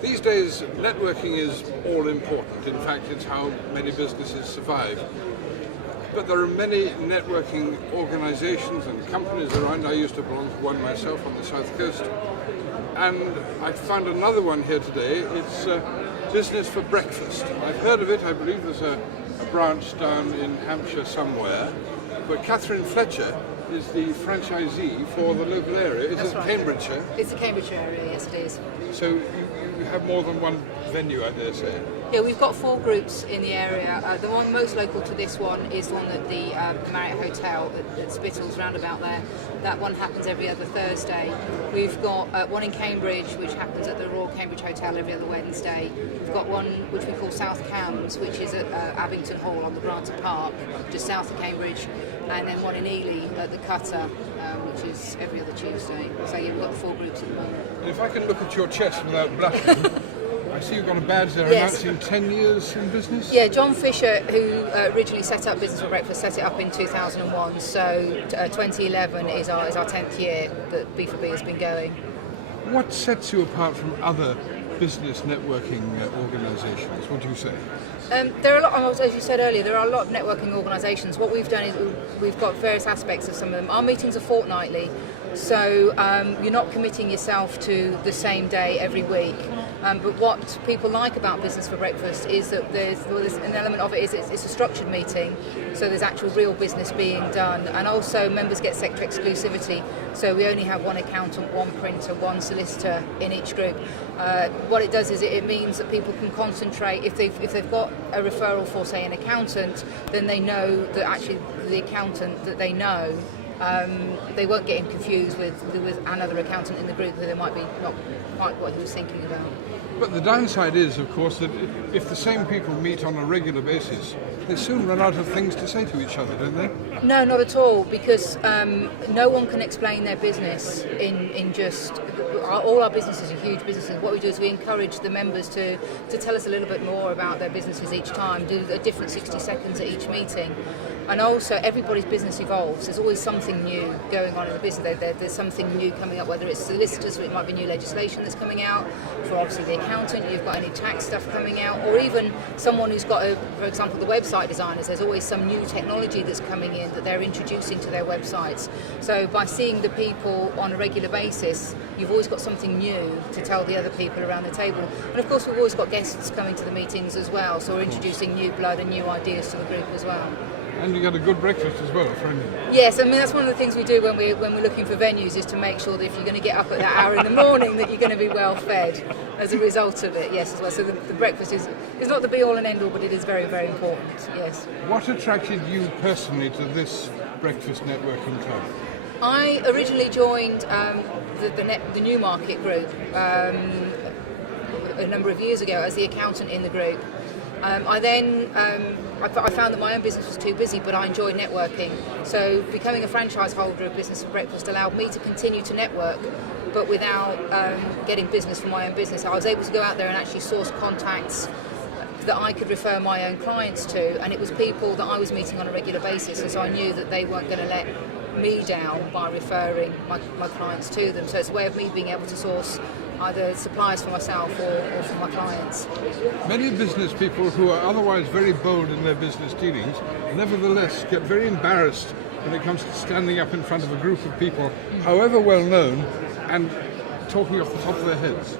These days, networking is all important. In fact, it's how many businesses survive. But there are many networking organizations and companies around. I used to belong to one myself on the South Coast. And I found another one here today. It's Business for Breakfast. I've heard of it. I believe there's a branch down in Hampshire somewhere. But Kathryn Fletcher is the franchisee for the local area. Is it Cambridgeshire? It's the Cambridgeshire area, yes it is. So you have more than one venue, I dare say? Yeah, we've got 4 groups in the area. The one most local to this one is the one at the Marriott Hotel at Spital's roundabout there. That one happens every other Thursday. We've got one in Cambridge, which happens at the Royal Cambridge Hotel every other Wednesday. We've got one which we call South Cams, which is at Abington Hall on the Granter Park, just south of Cambridge, and then one in Ely at the Cutter, which is every other Tuesday. So yeah, we've got 4 groups at the moment. And if I can look at your chest without blushing, I see you've got a badge there Yes. announcing 10 years in business? Yeah, John Fisher, who originally set up Business for Breakfast, set it up in 2001. So 2011 is our 10th year that B4B has been going. What sets you apart from other business networking organisations, would you say? There are a lot, as you said earlier, there are a lot of networking organisations. What we've done is we've got various aspects of some of them. Our meetings are fortnightly, so you're not committing yourself to the same day every week. But what people like about Business for Breakfast is that there's an element of it is it's a structured meeting, so there's actual real business being done, and also members get sector exclusivity, so we only have one accountant, one printer, one solicitor in each group. What it does is it means that people can concentrate. If they've got a referral for, say, an accountant, then they know that actually the accountant that they know, they won't get him confused with another accountant in the group who they might be not quite what he was thinking about. But the downside is, of course, that if the same people meet on a regular basis, they soon run out of things to say to each other, don't they? No, not at all, because no one can explain their business in just... All our businesses are huge businesses. What we do is we encourage the members to tell us a little bit more about their businesses each time, do a different 60 seconds at each meeting. And also, everybody's business evolves. There's always something new going on in the business. There's something new coming up, whether it's solicitors, or it might be new legislation that's coming out. For obviously the accountant, you've got any tax stuff coming out, or even someone who's got, for example, the website designers. There's always some new technology that's coming in that they're introducing to their websites. So by seeing the people on a regular basis, you've always got something new to tell the other people around the table. And of course, we've always got guests coming to the meetings as well, so we're introducing new blood and new ideas to the group as well. And you get a good breakfast as well, friend. Yes, I mean that's one of the things we do when we're looking for venues, is to make sure that if you're going to get up at that hour in the morning, that you're going to be well fed as a result of it. Yes, as well. So the breakfast is not the be all and end all, but it is very, very important. Yes. What attracted you personally to this breakfast networking club? I originally joined the Newmarket group a number of years ago as the accountant in the group. I then I found that my own business was too busy, but I enjoyed networking. So becoming a franchise holder of Business for Breakfast allowed me to continue to network, but without getting business from my own business. I was able to go out there and actually source contacts that I could refer my own clients to, and it was people that I was meeting on a regular basis, and so I knew that they weren't going to let me down by referring my clients to them. So it's a way of me being able to source either suppliers for myself or for my clients. Many business people who are otherwise very bold in their business dealings nevertheless get very embarrassed when it comes to standing up in front of a group of people, however well known, and talking off the top of their heads.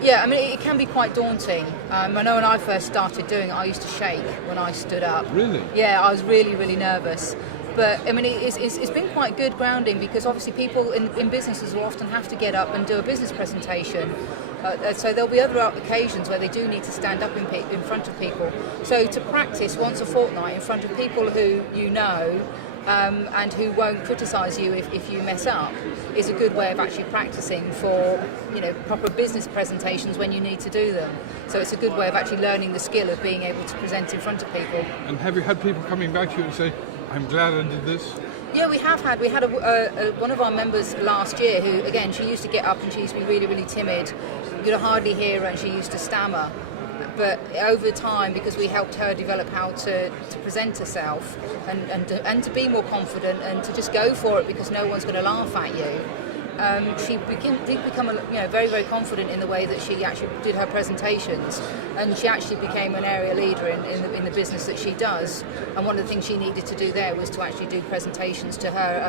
Yeah, I mean, it can be quite daunting. I know when I first started doing it, I used to shake when I stood up. Really? Yeah, I was really, really nervous. But I mean, it's been quite good grounding, because obviously people in businesses will often have to get up and do a business presentation. So there'll be other occasions where they do need to stand up in front of people. So to practice once a fortnight in front of people who you know and who won't criticise you if you mess up is a good way of actually practicing for proper business presentations when you need to do them. So it's a good way of actually learning the skill of being able to present in front of people. And have you had people coming back to you and say, I'm glad I did this? Yeah, we have had. We had one of our members last year who, again, she used to get up and she used to be really, really timid. You could hardly hear her and she used to stammer. But over time, because we helped her develop how to present herself and to be more confident and to just go for it because no one's going to laugh at you, she did become very, very confident in the way that she actually did her presentations, and she actually became an area leader in the business that she does. And one of the things she needed to do there was to actually do presentations to her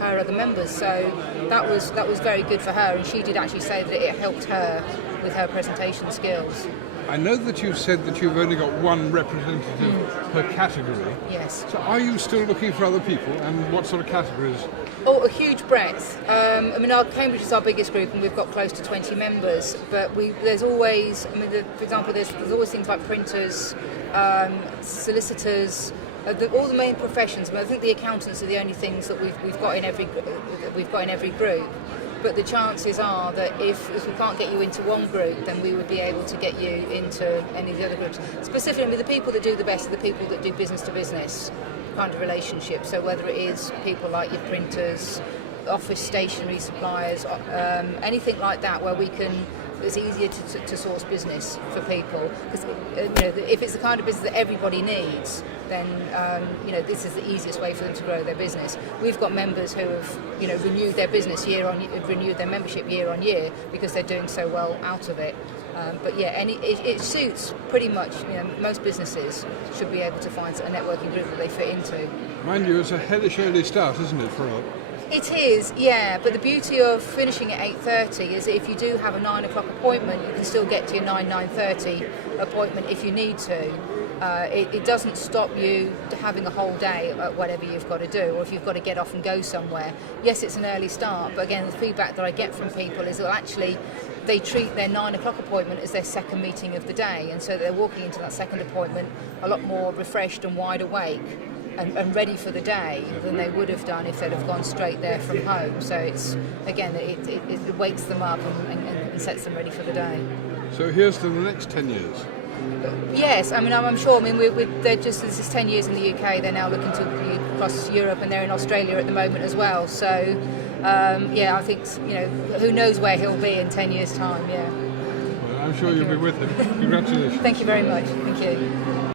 other members. So that was very good for her, and she did actually say that it helped her with her presentation skills. I know that you've said that you've only got one representative per category. Yes. So are you still looking for other people, and what sort of categories? Oh, a huge breadth. Our Cambridge is our biggest group, and we've got close to 20 members. But there's always, for example, there's always things like printers, solicitors, all the main professions. I think the accountants are the only things that we've got in every group. But the chances are that if we can't get you into one group, then we would be able to get you into any of the other groups. Specifically, the people that do the best are the people that do business to business kind of relationships. So whether it is people like your printers, office stationery suppliers, anything like that, where it's easier to source business for people. Because if it's the kind of business that everybody needs, then this is the easiest way for them to grow their business. We've got members who have renewed their business renewed their membership year on year because they're doing so well out of it. But yeah, it suits pretty much. Most businesses should be able to find a networking group that they fit into. Mind you, it's a hellish early start, isn't it, for a lot? It is, yeah, but the beauty of finishing at 8:30 is if you do have a 9 o'clock appointment, you can still get to your 9:30 appointment if you need to. It doesn't stop you having a whole day at whatever you've got to do, or if you've got to get off and go somewhere. Yes, it's an early start, but again, the feedback that I get from people is that actually they treat their 9 o'clock appointment as their second meeting of the day, and so they're walking into that second appointment a lot more refreshed and wide awake and ready for the day than they would have done if they'd have gone straight there from home. So it wakes them up and sets them ready for the day. So here's to the next 10 years. Yes, I'm sure. This is 10 years in the UK. They're now looking to across Europe, and they're in Australia at the moment as well. So, I think who knows where he'll be in 10 years' time. Yeah. Well, I'm sure you'll be with him. Congratulations. Thank you very much. Thank you.